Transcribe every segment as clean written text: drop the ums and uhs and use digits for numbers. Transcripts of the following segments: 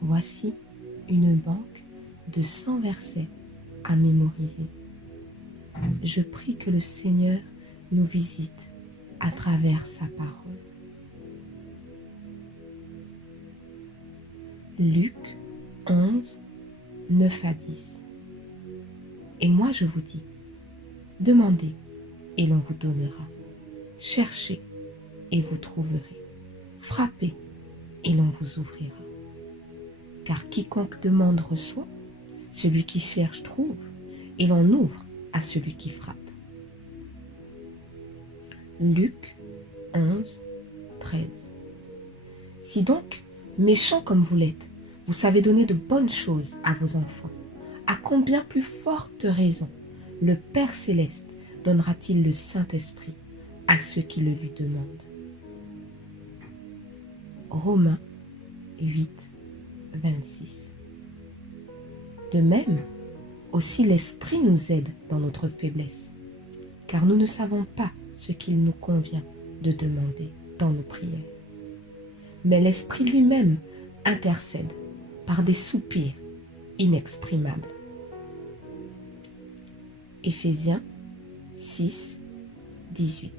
Voici une banque de 100 versets à mémoriser. Je prie que le Seigneur nous visite à travers sa parole. Luc 11, 9 à 10. Et moi je vous dis, demandez et l'on vous donnera. Cherchez et vous trouverez. Frappez et l'on vous ouvrira. Car quiconque demande reçoit, celui qui cherche trouve, et l'on ouvre à celui qui frappe. Luc 11, 13. Si donc, méchants comme vous l'êtes, vous savez donner de bonnes choses à vos enfants, à combien plus forte raison le Père Céleste donnera-t-il le Saint-Esprit à ceux qui le lui demandent. Romains 8, 26. De même, aussi l'Esprit nous aide dans notre faiblesse, car nous ne savons pas ce qu'il nous convient de demander dans nos prières. Mais l'Esprit lui-même intercède par des soupirs inexprimables. Éphésiens 6, 18.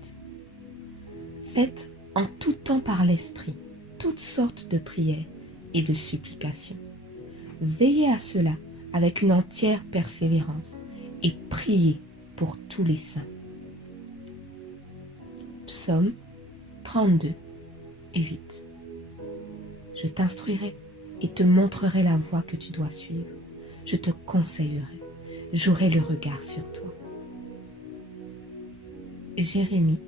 Faites en tout temps par l'Esprit toutes sortes de prières et de supplications. Veillez à cela avec une entière persévérance et priez pour tous les saints. Psaume 32, 8. Je t'instruirai et te montrerai la voie que tu dois suivre. Je te conseillerai, j'aurai le regard sur toi. Jérémie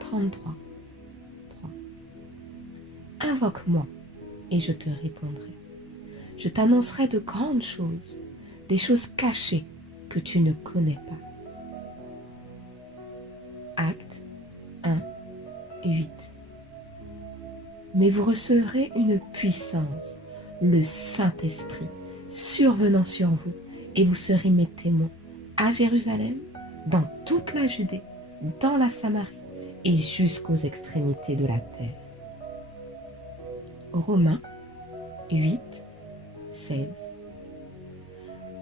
33, 3. Invoque-moi et je te répondrai. Je t'annoncerai de grandes choses, des choses cachées que tu ne connais pas. Actes 1, 8. Mais vous recevrez une puissance, le Saint-Esprit, survenant sur vous, et vous serez mes témoins à Jérusalem, dans toute la Judée, dans la Samarie et jusqu'aux extrémités de la terre. Romains 8, 16.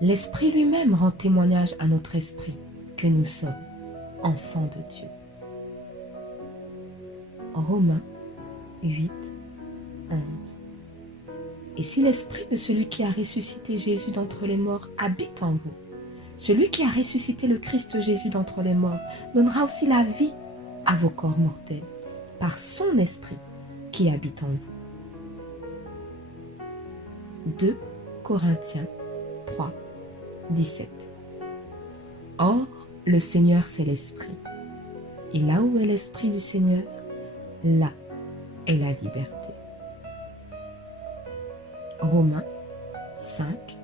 L'Esprit lui-même rend témoignage à notre esprit que nous sommes enfants de Dieu. Romains 8, 11. Et si l'Esprit de celui qui a ressuscité Jésus d'entre les morts habite en vous, celui qui a ressuscité le Christ Jésus d'entre les morts donnera aussi la vie à vos corps mortels par son Esprit qui habite en vous. 2 Corinthiens 3, 17. Or, le Seigneur c'est l'Esprit. Et là où est l'Esprit du Seigneur, là est la liberté. Romains 5,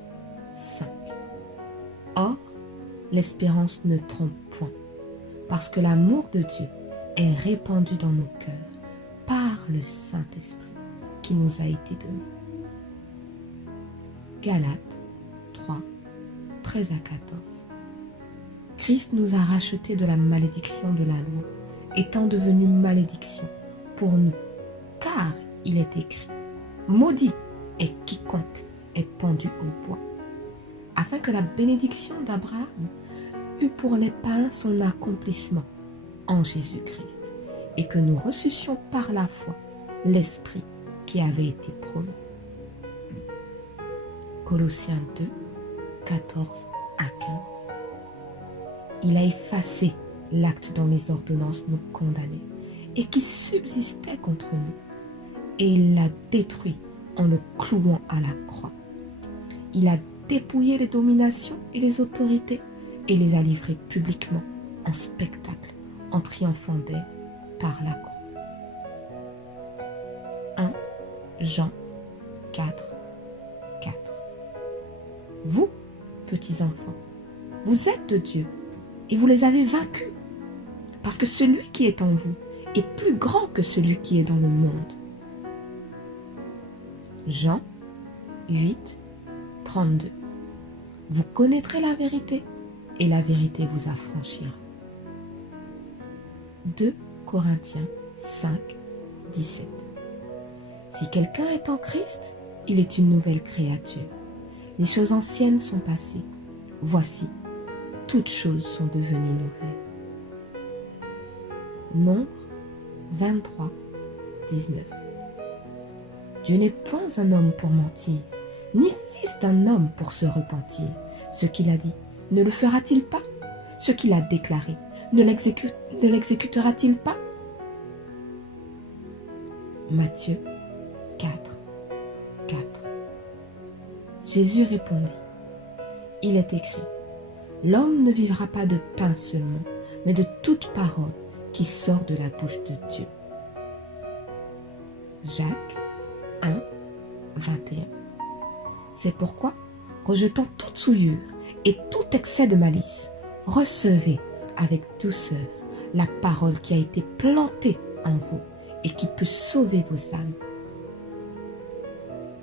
5. Or, l'espérance ne trompe point, parce que l'amour de Dieu est répandu dans nos cœurs par le Saint-Esprit qui nous a été donné. Galates 3, 13 à 14. Christ nous a rachetés de la malédiction de la loi, étant devenu malédiction pour nous, car il est écrit, maudit est quiconque est pendu au bois, afin que la bénédiction d'Abraham eût pour les païens son accomplissement en Jésus-Christ, et que nous reçussions par la foi l'Esprit qui avait été promis. Colossiens 2, 14 à 15. Il a effacé l'acte dont les ordonnances nous condamnaient et qui subsistait contre nous, et il l'a détruit en le clouant à la croix. Il a dépouillé les dominations et les autorités et les a livrées publiquement en spectacle, en triomphant d'elles par la croix. 1 Jean 4, 4. Vous, petits enfants, vous êtes de Dieu et vous les avez vaincus, parce que celui qui est en vous est plus grand que celui qui est dans le monde. Jean 8, 32. Vous connaîtrez la vérité et la vérité vous affranchira. 2 Corinthiens 5, 17. Si quelqu'un est en Christ, il est une nouvelle créature. Les choses anciennes sont passées. Voici, toutes choses sont devenues nouvelles. Nombre 23, 19. Dieu n'est point un homme pour mentir, ni fils d'un homme pour se repentir. Ce qu'il a dit, ne le fera-t-il pas? Ce qu'il a déclaré, ne l'exécutera-t-il pas? Matthieu 4, 4. Jésus répondit, il est écrit, l'homme ne vivra pas de pain seulement, mais de toute parole qui sort de la bouche de Dieu. Jacques 1, 21. C'est pourquoi, rejetant toute souillure et tout excès de malice, recevez avec douceur la parole qui a été plantée en vous et qui peut sauver vos âmes.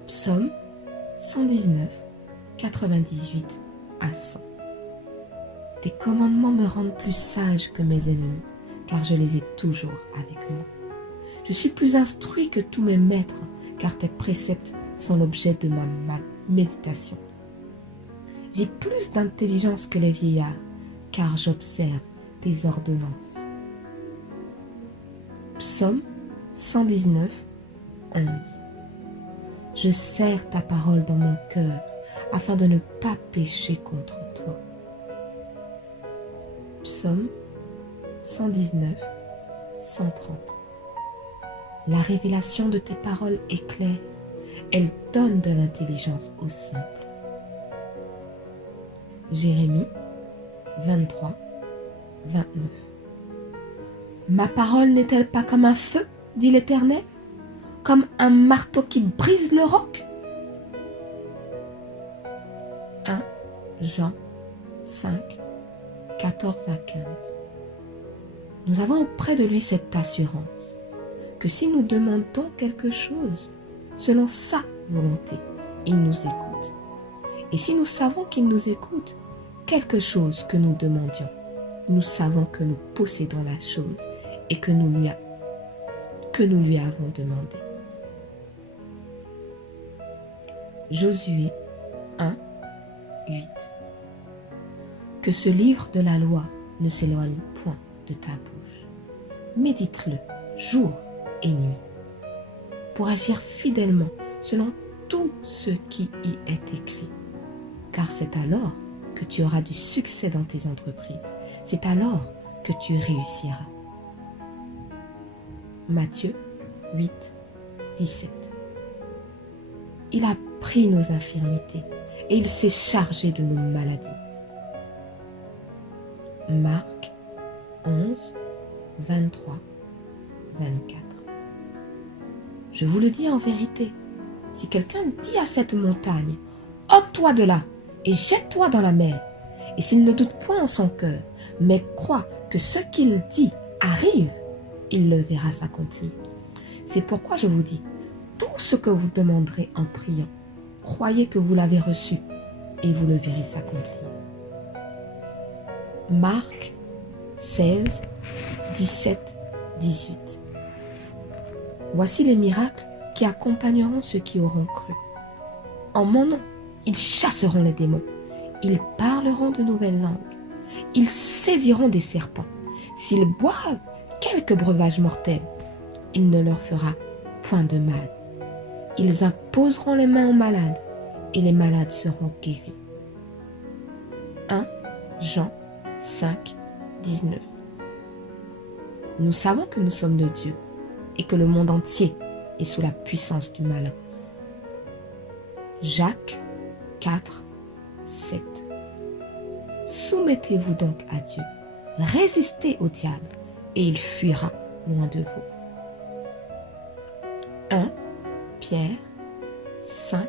Psaume 119, 98 à 100. Tes commandements me rendent plus sage que mes ennemis, car je les ai toujours avec moi. Je suis plus instruit que tous mes maîtres, car tes préceptes sont l'objet de ma méditation. J'ai plus d'intelligence que les vieillards, car j'observe tes ordonnances. Psaume 119, 11. Je serre ta parole dans mon cœur, afin de ne pas pécher contre toi. Psaume 119, 130. La révélation de tes paroles est claire, elle donne de l'intelligence aux simples. Jérémie 23, 29. Ma parole n'est-elle pas comme un feu, dit l'Éternel, comme un marteau qui brise le roc? 1 Jean 5, 14 à 15. Nous avons auprès de lui cette assurance que si nous demandons quelque chose selon sa volonté, il nous écoute. Et si nous savons qu'il nous écoute, quelque chose que nous demandions, nous savons que nous possédons la chose et que nous lui avons demandé. Josué 1, 8. Que ce livre de la loi ne s'éloigne point de ta bouche. Médite-le jour et nuit, pour agir fidèlement selon tout ce qui y est écrit. Car c'est alors que tu auras du succès dans tes entreprises. C'est alors que tu réussiras. Matthieu 8, 17. Il a pris nos infirmités et il s'est chargé de nos maladies. Marc 11, 23, 24. Je vous le dis en vérité, si quelqu'un dit à cette montagne, ôte-toi de là et jette-toi dans la mer, et s'il ne doute point en son cœur, mais croit que ce qu'il dit arrive, il le verra s'accomplir. C'est pourquoi je vous dis, tout ce que vous demanderez en priant, croyez que vous l'avez reçu, et vous le verrez s'accomplir. Marc 16, 17, 18. Voici les miracles qui accompagneront ceux qui auront cru. En mon nom, ils chasseront les démons. Ils parleront de nouvelles langues. Ils saisiront des serpents. S'ils boivent quelque breuvage mortel, il ne leur fera point de mal. Ils imposeront les mains aux malades et les malades seront guéris. 1 Jean 5, 19. Nous savons que nous sommes de Dieu et que le monde entier est sous la puissance du malin. Jacques 4, 7. Soumettez-vous donc à Dieu, résistez au diable et il fuira loin de vous. 1 Pierre 5,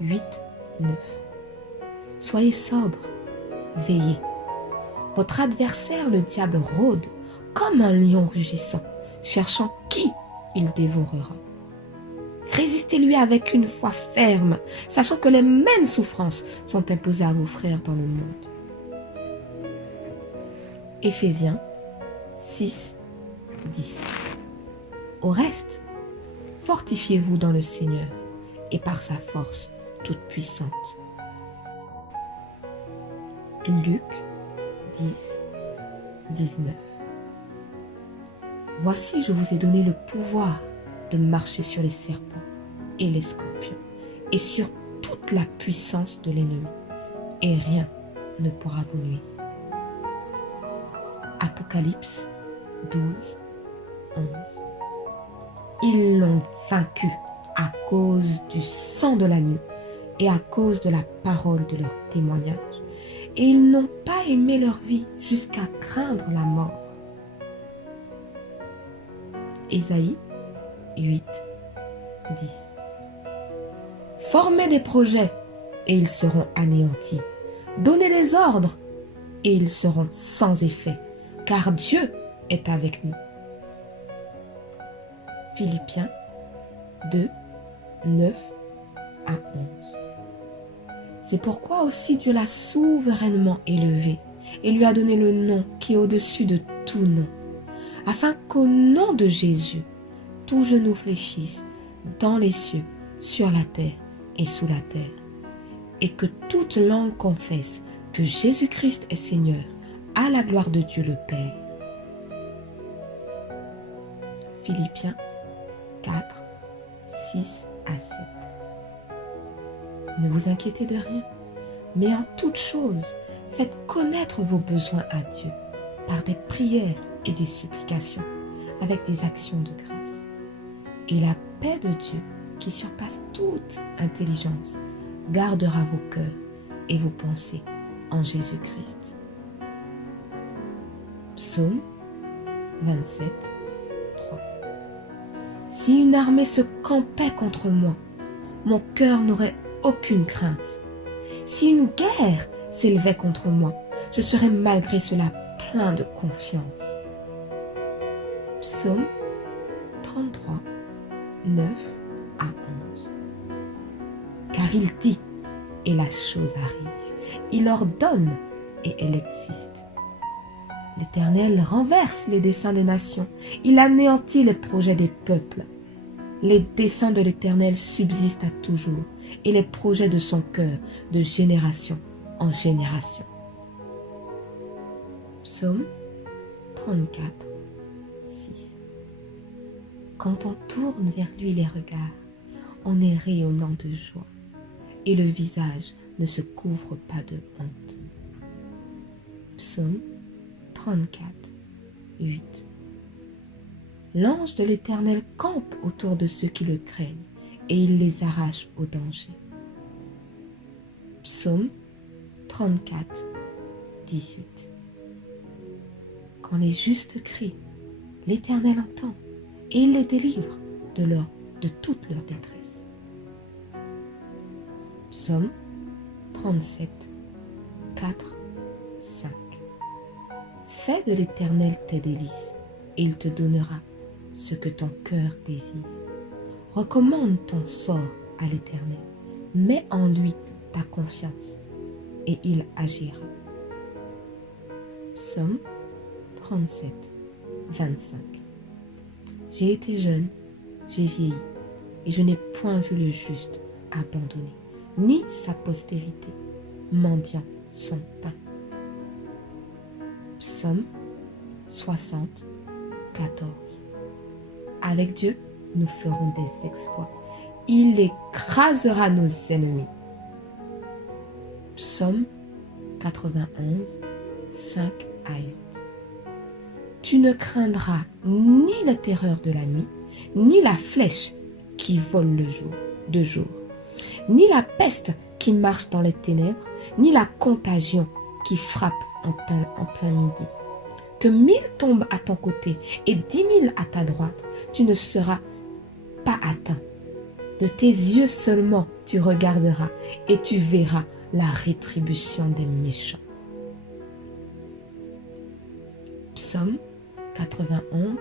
8, 9. Soyez sobres, veillez. Votre adversaire, le diable, rôde comme un lion rugissant, cherchant qui il dévorera. Résistez-lui avec une foi ferme, sachant que les mêmes souffrances sont imposées à vos frères dans le monde. Éphésiens 6, 10. Au reste, fortifiez-vous dans le Seigneur et par sa force toute puissante. Luc 10, 19. Voici, je vous ai donné le pouvoir de marcher sur les serpents et les scorpions et sur toute la puissance de l'ennemi, et rien ne pourra vous nuire. Apocalypse 12, 11. Ils l'ont vaincu à cause du sang de l'agneau et à cause de la parole de leur témoignage, et ils n'ont pas aimé leur vie jusqu'à craindre la mort. Ésaïe 8, 10. Formez des projets et ils seront anéantis. Donnez des ordres et ils seront sans effet, car Dieu est avec nous. Philippiens 2, 9 à 11. C'est pourquoi aussi Dieu l'a souverainement élevé et lui a donné le nom qui est au-dessus de tout nom, afin qu'au nom de Jésus, tout genou fléchisse dans les cieux, sur la terre et sous la terre, et que toute langue confesse que Jésus-Christ est Seigneur, à la gloire de Dieu le Père. Philippiens 4, 6 à 7. Ne vous inquiétez de rien, mais en toute chose, faites connaître vos besoins à Dieu par des prières et des supplications, avec des actions de grâce. Et la paix de Dieu, qui surpasse toute intelligence, gardera vos cœurs et vos pensées en Jésus-Christ. Psaume 27, 3. Si une armée se campait contre moi, mon cœur n'aurait aucune crainte. Si une guerre s'élevait contre moi, je serais malgré cela plein de confiance. Psaume 33, 9 à 11. Car il dit, et la chose arrive. Il ordonne, et elle existe. L'Éternel renverse les desseins des nations. Il anéantit les projets des peuples. Les desseins de l'Éternel subsistent à toujours, et les projets de son cœur de génération en génération. Psaume 34, 6. Quand on tourne vers lui les regards, on est rayonnant de joie, et le visage ne se couvre pas de honte. Psaume 34, 8. L'ange de l'Éternel campe autour de ceux qui le craignent, et il les arrache au danger. Psaume 34, 18. Quand les justes crient, l'Éternel entend, et il les délivre de toute leur détresse. Psaume 37, 4, 5. Fais de l'Éternel tes délices, et il te donnera ce que ton cœur désire. Recommande ton sort à l'Éternel, mets en lui ta confiance, et il agira. Psaume 37, 25. J'ai été jeune, j'ai vieilli, et je n'ai point vu le juste abandonné, ni sa postérité mendiant son pain. Psaume 60, 14. Avec Dieu, nous ferons des exploits. Il écrasera nos ennemis. Psaume 91, 5 à 8. Tu ne craindras ni la terreur de la nuit, ni la flèche qui vole de jour, ni la peste qui marche dans les ténèbres, ni la contagion qui frappe en plein midi. Que 1000 tombent à ton côté et 10 000 à ta droite, tu ne seras pas atteint. De tes yeux seulement tu regarderas et tu verras la rétribution des méchants. Psaume 91,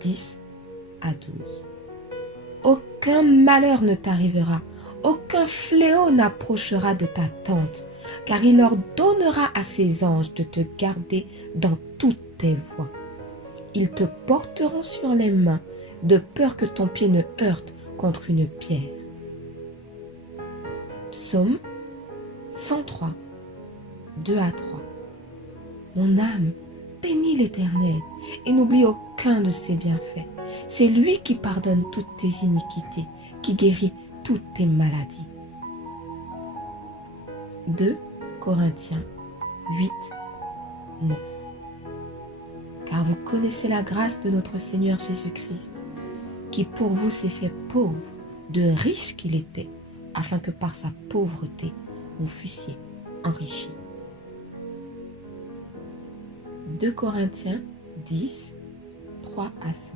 10 à 12. Aucun malheur ne t'arrivera, aucun fléau n'approchera de ta tente, car il ordonnera à ses anges de te garder dans toutes tes voies. Ils te porteront sur les mains, de peur que ton pied ne heurte contre une pierre. Psaume 103, 2 à 3. Mon âme, bénis l'Éternel et n'oublie aucun de ses bienfaits. C'est lui qui pardonne toutes tes iniquités, qui guérit toutes tes maladies. 2 Corinthiens 8, 9. Car vous connaissez la grâce de notre Seigneur Jésus-Christ, qui pour vous s'est fait pauvre, de riche qu'il était, afin que par sa pauvreté, vous fussiez enrichis. 2 Corinthiens 10, 3 à 5.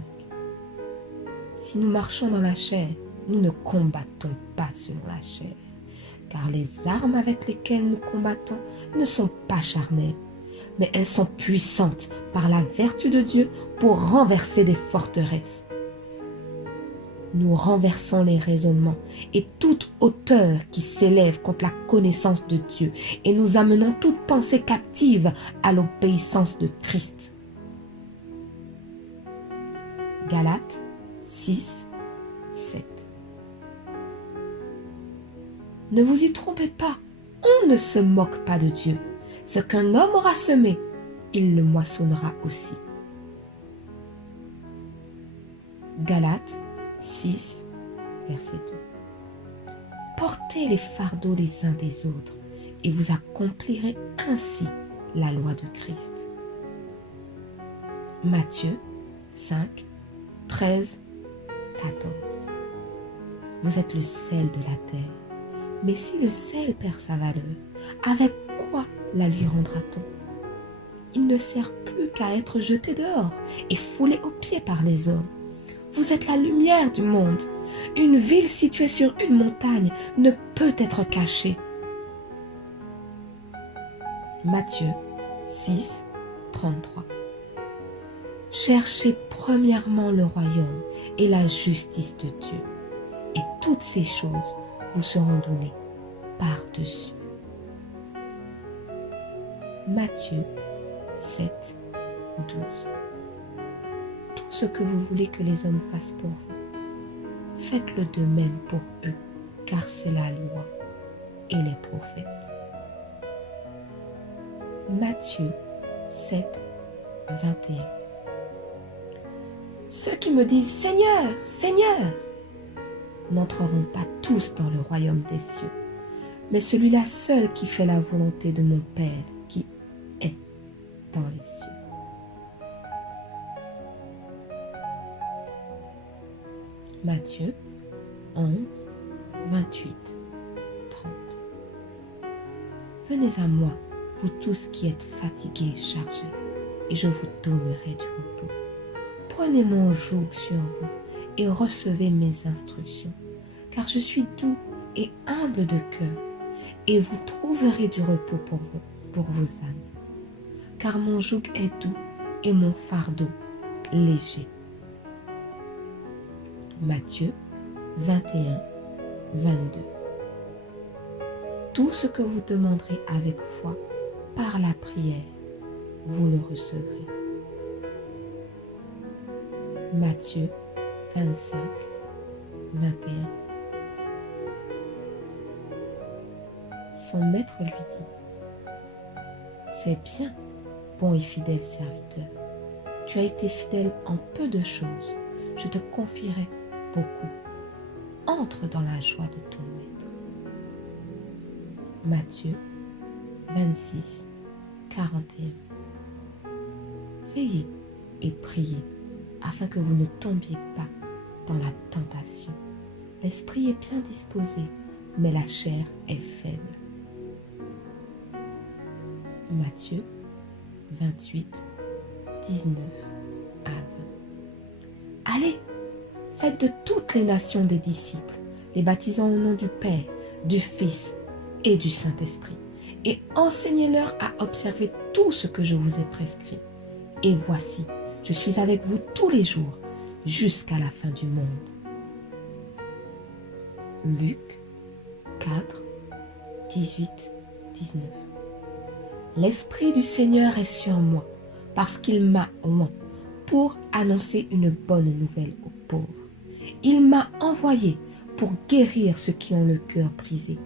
Si nous marchons dans la chair, nous ne combattons pas selon la chair, car les armes avec lesquelles nous combattons ne sont pas charnelles, mais elles sont puissantes par la vertu de Dieu pour renverser des forteresses. Nous renversons les raisonnements et toute hauteur qui s'élève contre la connaissance de Dieu et nous amenons toute pensée captive à l'obéissance de Christ. Galates 6, 7. Ne vous y trompez pas, on ne se moque pas de Dieu. Ce qu'un homme aura semé, il le moissonnera aussi. Galates 6, verset 2. Portez les fardeaux les uns des autres et vous accomplirez ainsi la loi de Christ. Matthieu 5, 13, 14. Vous êtes le sel de la terre, mais si le sel perd sa valeur, avec quoi la lui rendra-t-on? Il ne sert plus qu'à être jeté dehors et foulé aux pieds par les hommes. Vous êtes la lumière du monde. Une ville située sur une montagne ne peut être cachée. Matthieu 6, 33. Cherchez premièrement le royaume et la justice de Dieu, et toutes ces choses vous seront données par-dessus. Matthieu 7, 12. Tout ce que vous voulez que les hommes fassent pour vous, faites-le de même pour eux, car c'est la loi et les prophètes. Matthieu 7, 21. Ceux qui me disent « Seigneur, Seigneur » n'entreront pas tous dans le royaume des cieux, mais celui-là seul qui fait la volonté de mon Père qui est dans les cieux. Matthieu 11, 28, 30. Venez à moi, vous tous qui êtes fatigués et chargés, et je vous donnerai du repos. Prenez mon joug sur vous et recevez mes instructions, car je suis doux et humble de cœur, et vous trouverez du repos pour vos âmes. Car mon joug est doux et mon fardeau léger. Matthieu 21, 22. Tout ce que vous demanderez avec foi par la prière, vous le recevrez. Matthieu 25, 21. Son maître lui dit « C'est bien, bon et fidèle serviteur. Tu as été fidèle en peu de choses, je te confierai beaucoup. Entre dans la joie de ton maître. » Matthieu 26, 41. Veillez et priez afin que vous ne tombiez pas dans la tentation. L'esprit est bien disposé, mais la chair est faible. Matthieu 28, 19 à 20. Allez, faites de toutes les nations des disciples, les baptisant au nom du Père, du Fils et du Saint-Esprit, et enseignez-leur à observer tout ce que je vous ai prescrit. Et voici, je suis avec vous tous les jours, jusqu'à la fin du monde. Luc 4, 18, 19. L'Esprit du Seigneur est sur moi, parce qu'il m'a oint pour annoncer une bonne nouvelle aux pauvres. Il m'a envoyé pour guérir ceux qui ont le cœur brisé,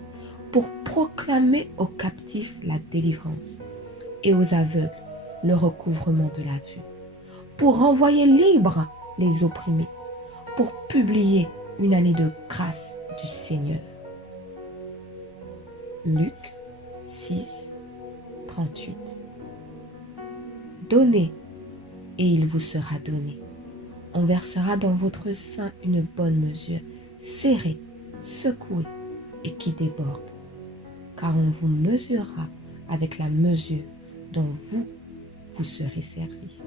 pour proclamer aux captifs la délivrance et aux aveugles le recouvrement de la vue, pour renvoyer libres les opprimés, pour publier une année de grâce du Seigneur. Luc 6, 38. Donnez, et il vous sera donné. On versera dans votre sein une bonne mesure, serrée, secouée et qui déborde, car on vous mesurera avec la mesure dont vous serez servi.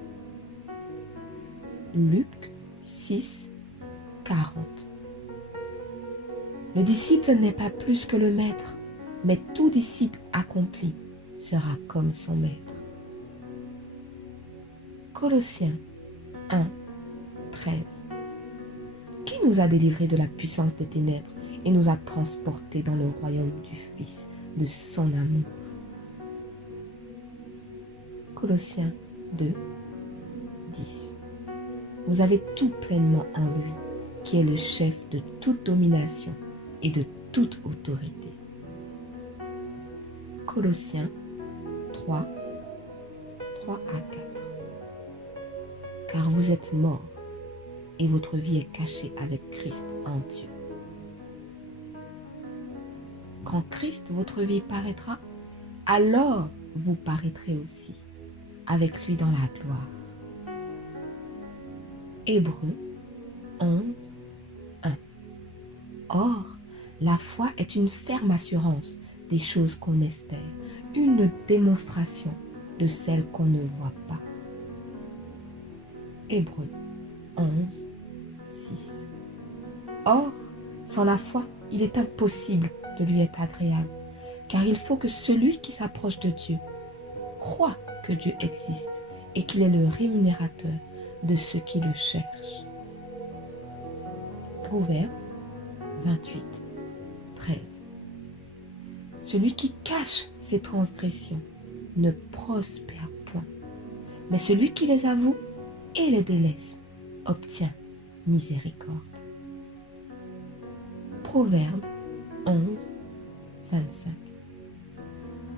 Luc 6, 40. Le disciple n'est pas plus que le maître, mais tout disciple accompli sera comme son maître. Colossiens 1, 13. Qui nous a délivrés de la puissance des ténèbres et nous a transportés dans le royaume du Fils de son amour? Colossiens 2, 10. Vous avez tout pleinement en lui, qui est le chef de toute domination et de toute autorité. Colossiens 3, 3 à 4. Car vous êtes morts et votre vie est cachée avec Christ en Dieu. Quand Christ, votre vie, paraîtra, alors vous paraîtrez aussi avec lui dans la gloire. Hébreux 11, 1. Or, la foi est une ferme assurance des choses qu'on espère, une démonstration de celles qu'on ne voit pas. Hébreux 11, 6. Or, sans la foi, il est impossible de lui être agréable, car il faut que celui qui s'approche de Dieu croit que Dieu existe et qu'il est le rémunérateur de ceux qui le cherchent. Proverbe 28, 13. Celui qui cache ses transgressions ne prospère point, mais celui qui les avoue et les délaisse obtient miséricorde. Proverbe 11, 25.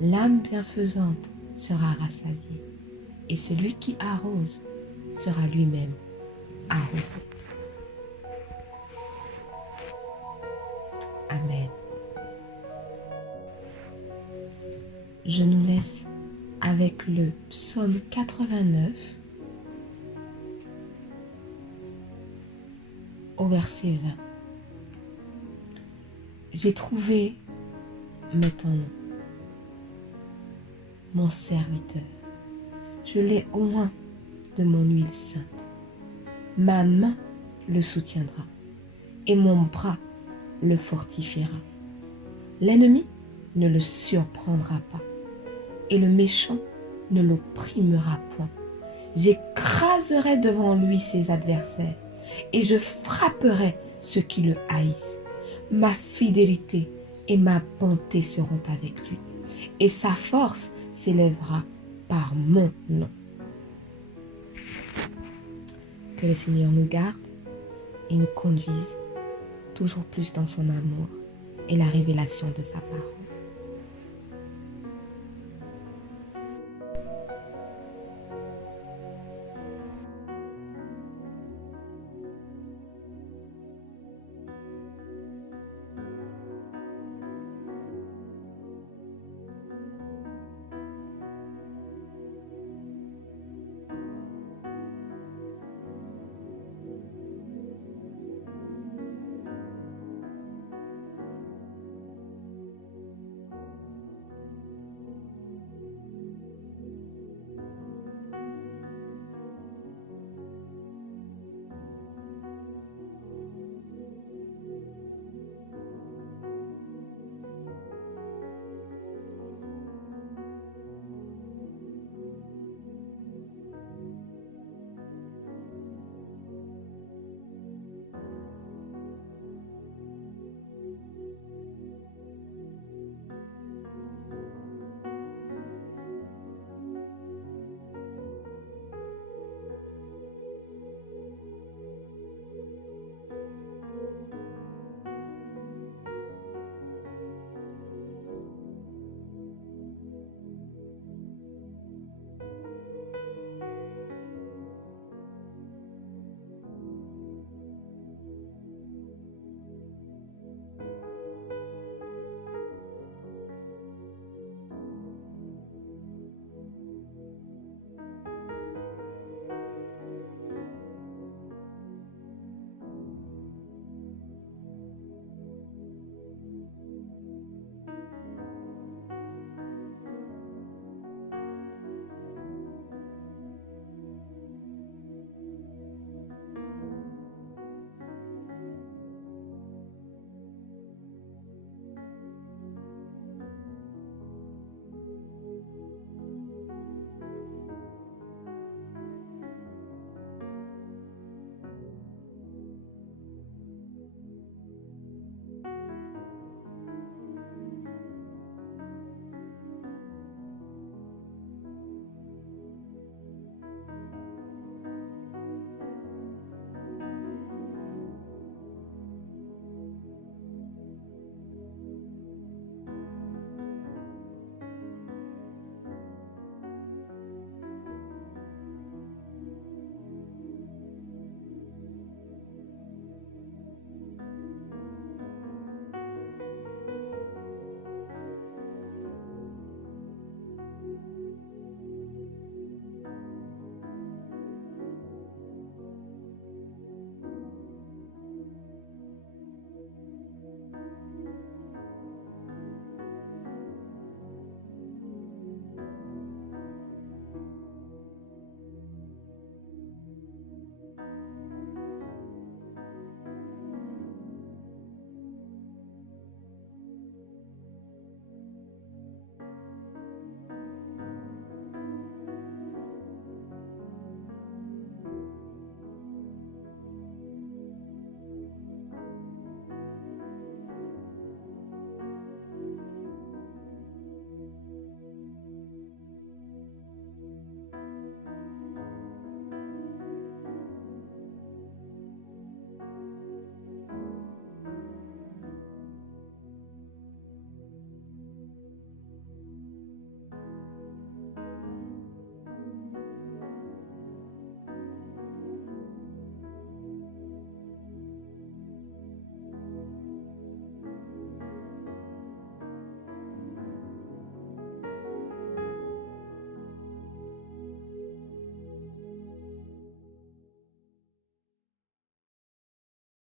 L'âme bienfaisante sera rassasiée, et celui qui arrose sera lui-même arrosé. Amen. Je nous laisse avec le psaume 89 au verset 20. J'ai trouvé maintenant mon serviteur. Je l'ai oint de mon huile sainte. Ma main le soutiendra et mon bras le fortifiera. L'ennemi ne le surprendra pas et le méchant ne l'opprimera point. J'écraserai devant lui ses adversaires et je frapperai ceux qui le haïssent. Ma fidélité et ma bonté seront avec lui et sa force s'élèvera par mon nom. Que le Seigneur nous garde et nous conduise toujours plus dans son amour et la révélation de sa parole.